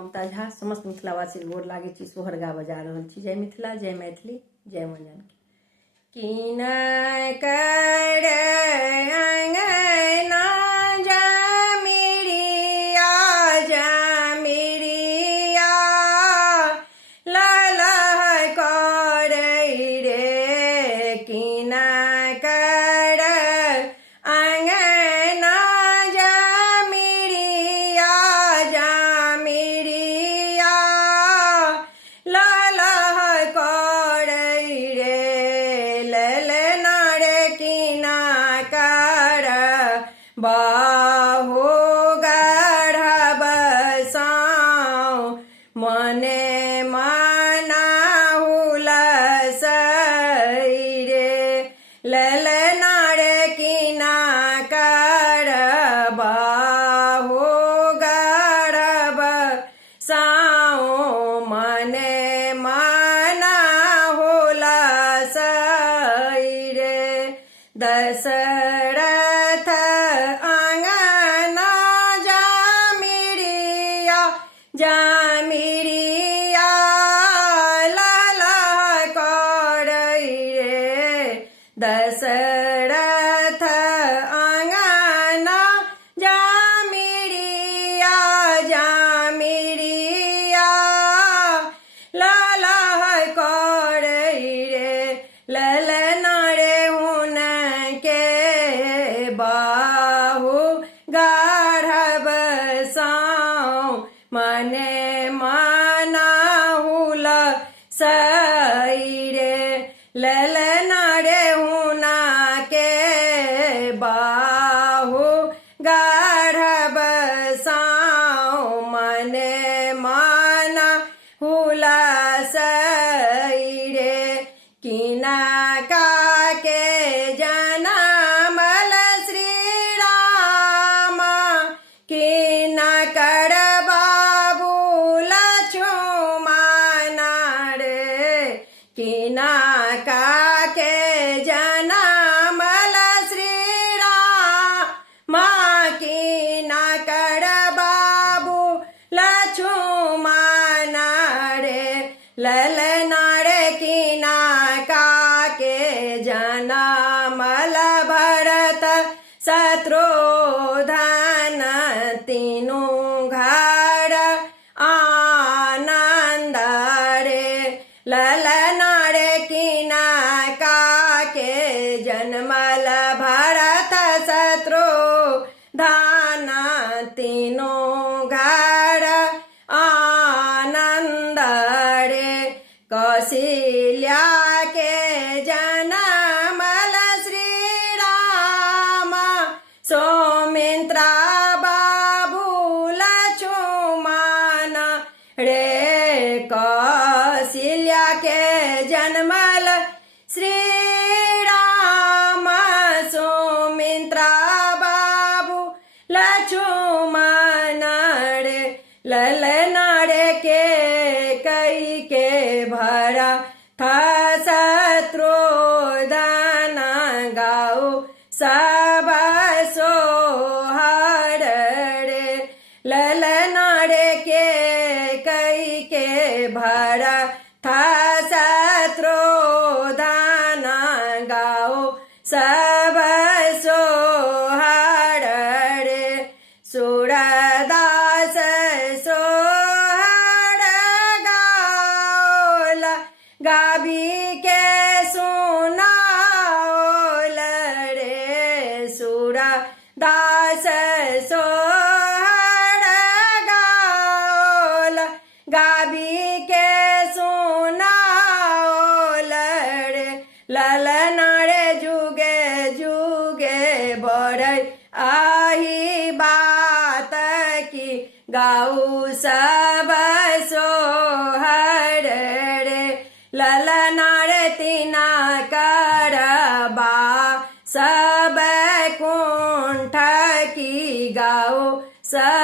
ममता झा समस्त मिथिलावासी गोर लागे छी, सोहरगा बजा रहल छी। जय मिथिला, जय मैथिली, जय मां जानकी। कि न कर अंगना जमिरिया जमिरिया ललह करई रे, कि न कर अंगना जमिरिया जमिरिया ललह करई रे, ललना रे कि न कर बाहु गढ़ब साँव मने मनाहु लसई रे, ललना रे कि न कर बाहु गढ़ब साँव मने मनाहु लसई रे। दशरथ अंगना जमिरिया जमिरिया ललह करई रे, दशरथ अंगना जमिरिया जमिरिया ललह करई रे, ललना रे हुन के बाहु गढ़ब साँव मने मनाहु लसई रे, ललना रे हुना के बाहु गढ़ब साँव मने मनाहु लसई रे। किनका के जनमल श्री राम, किनकर बाबू लक्ष्मण रे, किनका के जनमल श्री राम, किनकर बाबू लक्ष्मण रे, ललना रे किनका के जनमल भरत शत्रुघ्न तीनों घर आनंद रे, ललना रे किनका के जनमल भरत शत्रुघ्न तीनों घर आनंद रे, कौशल्या के जनमल श्री राम, सौमित्र बाबू लक्ष्मण रे, कौशल्या के जनमल श्री राम, सौमित्र बाबू लक्ष्मण रे, ललना रे के कई के भरा था शत्रुघ्न गाओ सब सोहर रे, ललना रे के कई के भरा था शत्रुघ्न गाओ सब सोहर रे, सूरदास सोहर गाओल गाबी के सुनाओल रे, सूरदास सोहर गाओल गाबी के सुनाओल रे, ललना रे जुगे जुगे बढ़ई आही बात की गाऊ सब सोहर रे, ललना रे तीना करबा सब कुंठ की गाओ सब